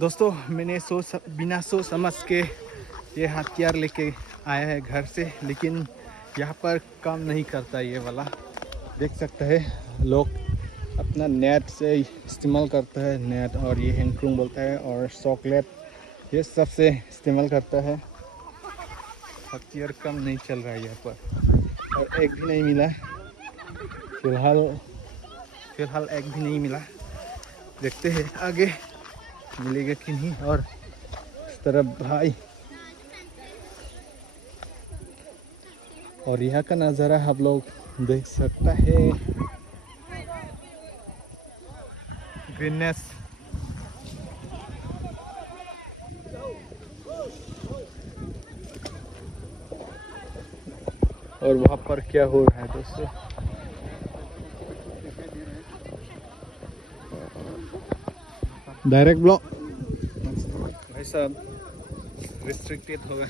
दोस्तों मैंने बिना सोच समझ के ये हथियार लेके आया है घर से, लेकिन यहाँ पर काम नहीं करता ये वाला। देख सकते हैं लोग अपना नेट से इस्तेमाल करता है, नेट और ये हैंडक्रूम बोलता है और चॉकलेट ये सब से इस्तेमाल करता है। हथियार कम नहीं चल रहा है यहाँ पर, और एक भी नहीं मिला फिलहाल एक भी नहीं मिला। देखते हैं आगे मिलेगा कि नहीं। और इस तरफ भाई, और यहाँ का नज़ारा आप लोग देख सकता है, ग्रीननेस। और वहाँ पर क्या हो रहा है दोस्तों, डायरेक्ट ब्लॉक भाई साहब रिस्ट्रिक्टेड होगा।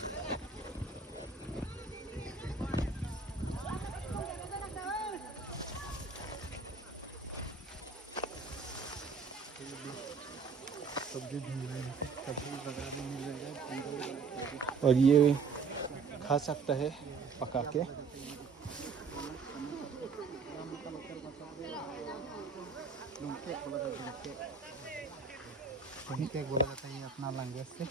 और ये खा सकता है पका के। बोला जाता है अपना लैंग्वेज से।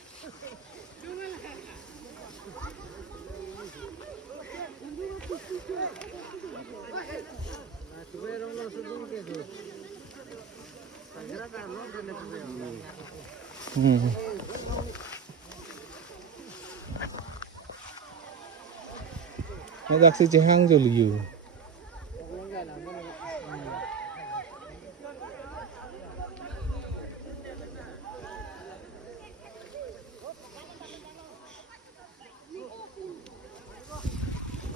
मैं दाक्सी चेहंग जो लियो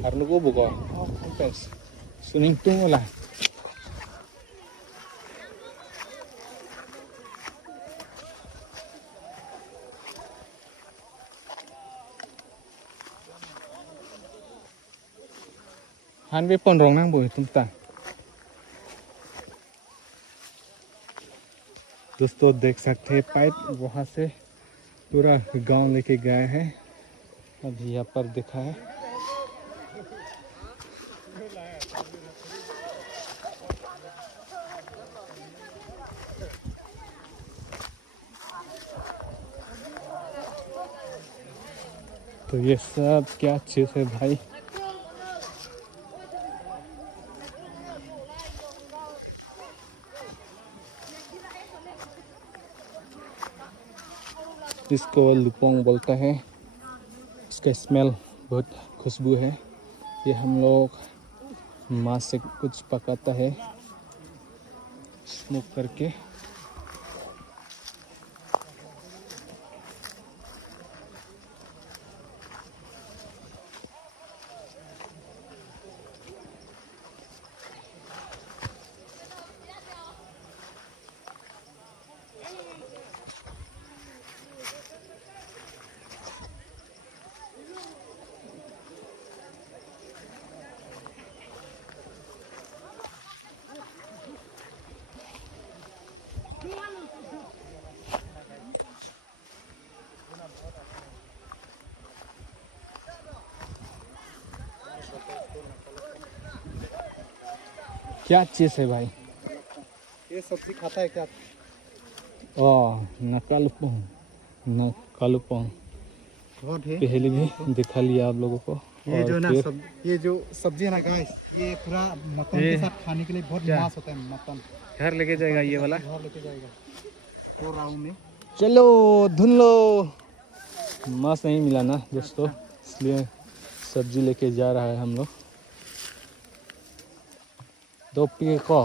karena gue buka pes suning tung lah han भी पन रंग नांग बोई तुम ता। दोस्तों देख सकते हैं पाइप वहाँ से पूरा गांव लेके गए हैं, अभी यहाँ पर दिखा है। तो ये सब क्या चीज़ है भाई, इसको लुपोंग बोलता है। इसका स्मेल बहुत खुशबू है। ये हम लोग मांस से कुछ पकाता है स्मोक करके। क्या चीज़ है भाई, ये सब्जी खाता है क्या? नकालुपोंग पहले भी दिखा लिया आप लोगों को। ये जो ना ये जो सब्जी है ना गाइस, ये पूरा मटन के साथ खाने के लिए बहुत मस्त होता है। मटन घर लेके जाएगा ये वाला, घर लेके जाएगा तो राउंड में। चलो धुन लो। मांस नहीं मिला ना दोस्तों, इसलिए सब्जी लेके जा रहा है हम लोग। दो पी को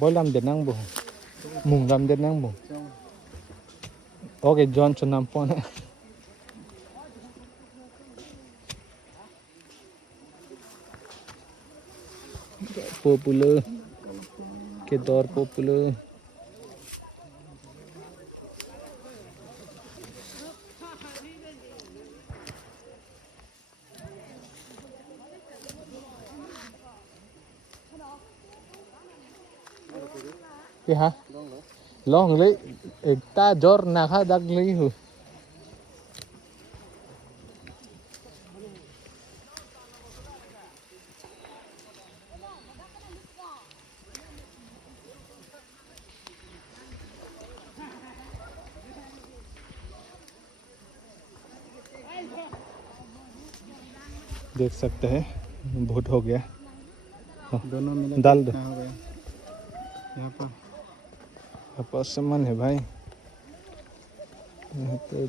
बोल दाम देना बो मुंग दाम देना बो ओके जॉन चुनाम पोन है popular kedor popular cái hả long lấy ta jor na kha dak lấy hử देख सकते हैं बहुत हो गया दोनों मिला डाल दो कितना हो गया यहाँ पर यहाँ पर सामान है भाई यहाँ तो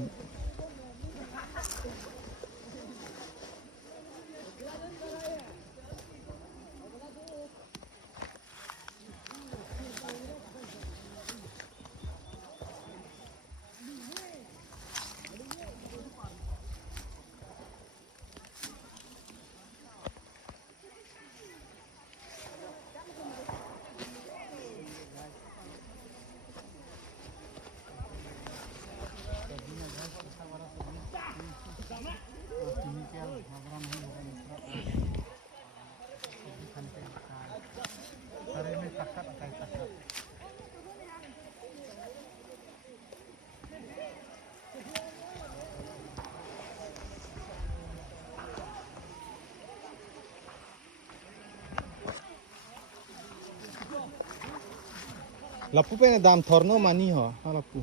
lapu pe dam thorno mani ho ha lapu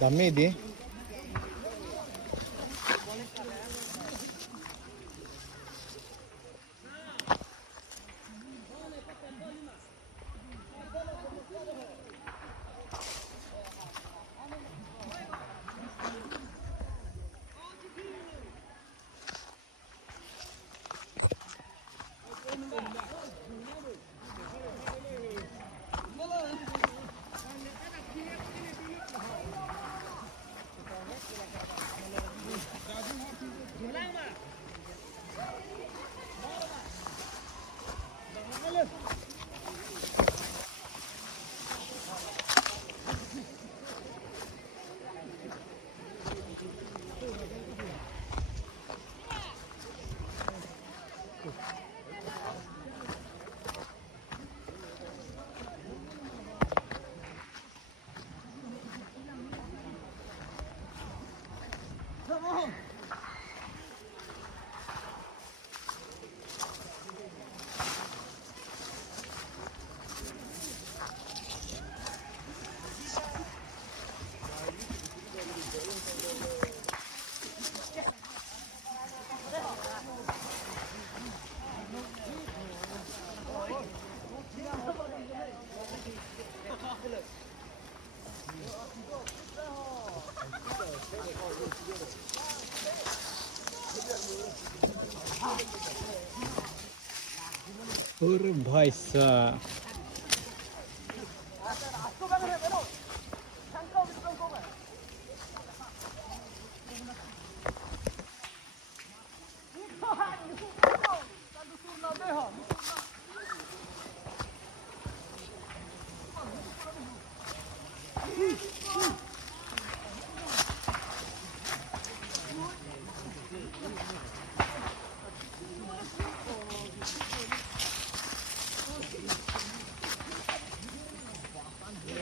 dam me de अरे भाई साहब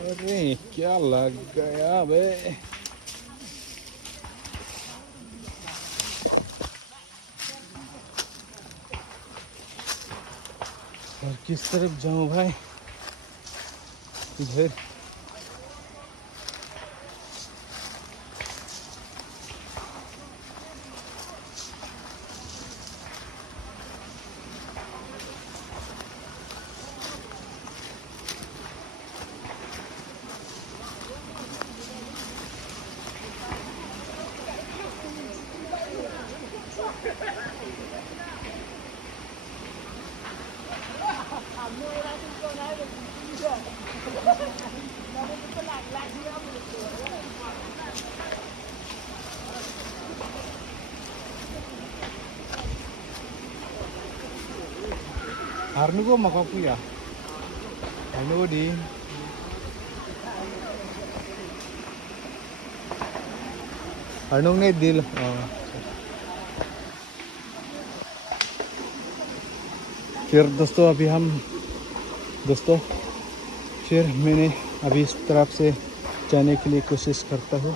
अरे क्या लग गया बे और किस तरफ जाऊं भाई इधर Arno ko makapu ya. Ano di. Arno ने दिल फिर दोस्तों अभी हम दोस्तों फिर मैंने अभी इस तरफ से जाने के लिए कोशिश करता हूँ।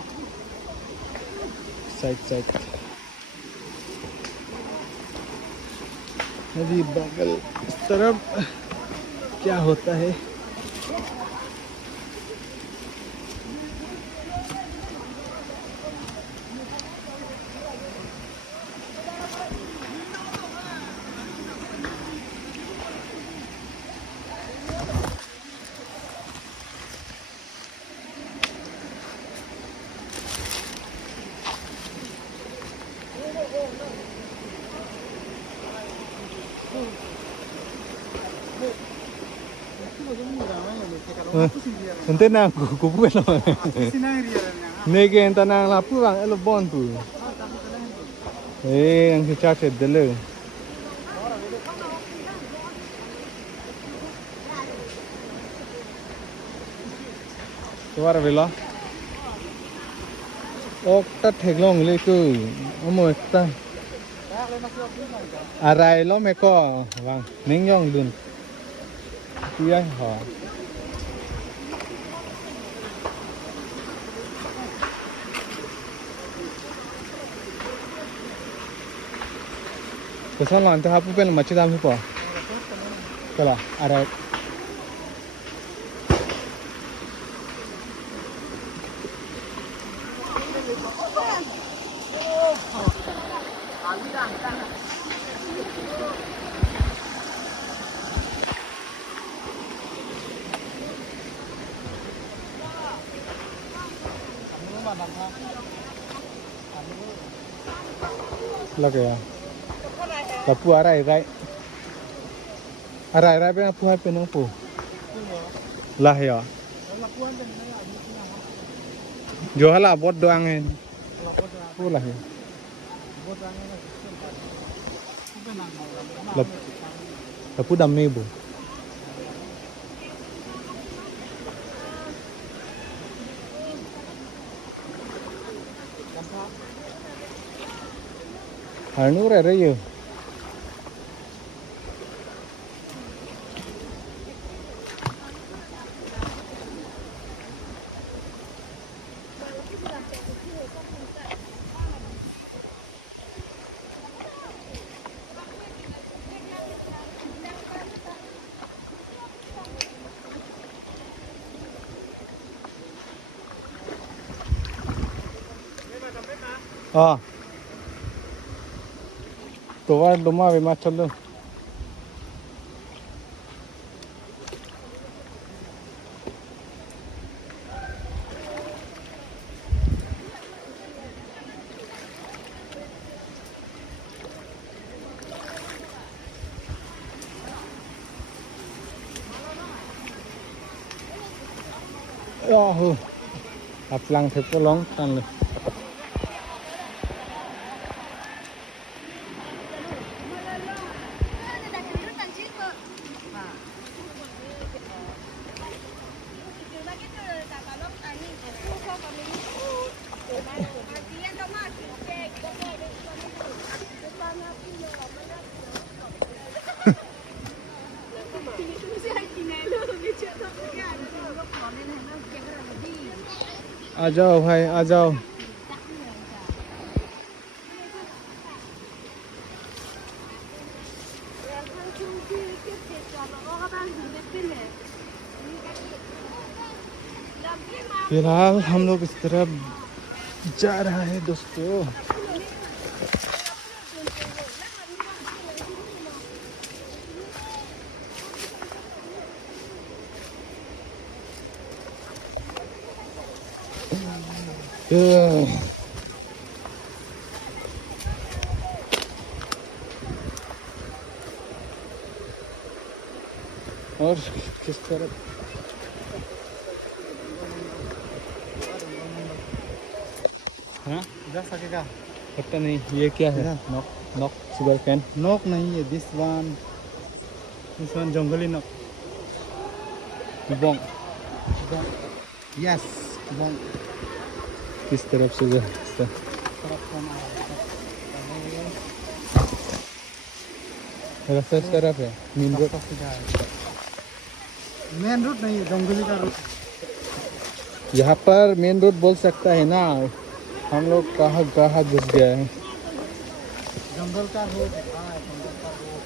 साइड नदी बगल इस तरफ क्या होता है। Ente nang kupu kan lo. Nege enta nang lapu bang elo bon tu. Yang kita cek dulu. Tuar vela. Okta theglong le ku. Omo ekta. Arai lo meko bang. Ningyong dun. Iya ha. Kesan lah, entah apa pun macam dalam siapa. Kalau ada. Lagi ya. Lapu arai pe lapu hai pe nang pu. Lah ya. Jo hala bot doang hen. Pu lah ya. Lapu dam bu. Anu re ye. तो वह Luma विमा चलो aplang thep long tan le आ जाओ भाई आ जाओ फिलहाल हम लोग इस तरफ जा रहा है दोस्तों और किस तरह हाँ जा सकेगा पता नहीं ये क्या है नॉक नॉक शुगर कैन नोक नहीं है दिस वन जंगली नोक बोंग यस बोंग किस तरफ से जा रास्ता इस तरफ है मेन रोड मेन रूट नहीं है, जंगली का रूट। यहाँ पर मेन रोड बोल सकता है ना, हम लोग कहाँ कहाँ घुस गए हैं। जंगल का रोड, हाँ जंगल का रोड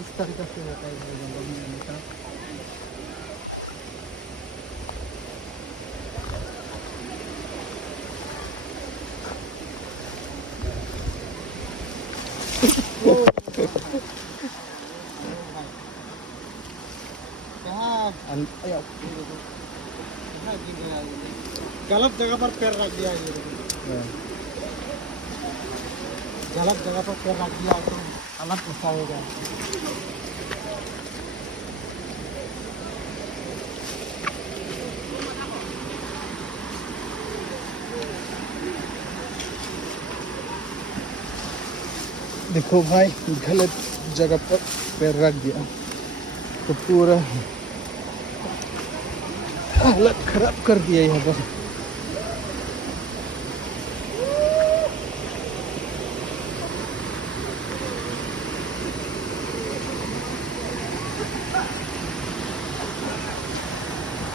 इस तरीके से होता है जंगल में हमेशा। गलत जगह पर पैर रख दिया ये, गलत जगह पर पैर रख दिया तो अलग गुस्सा हो गया। देखो भाई, गलत जगह पर पैर रख दिया तो पूरा हालत खराब कर दिया यहाँ पर।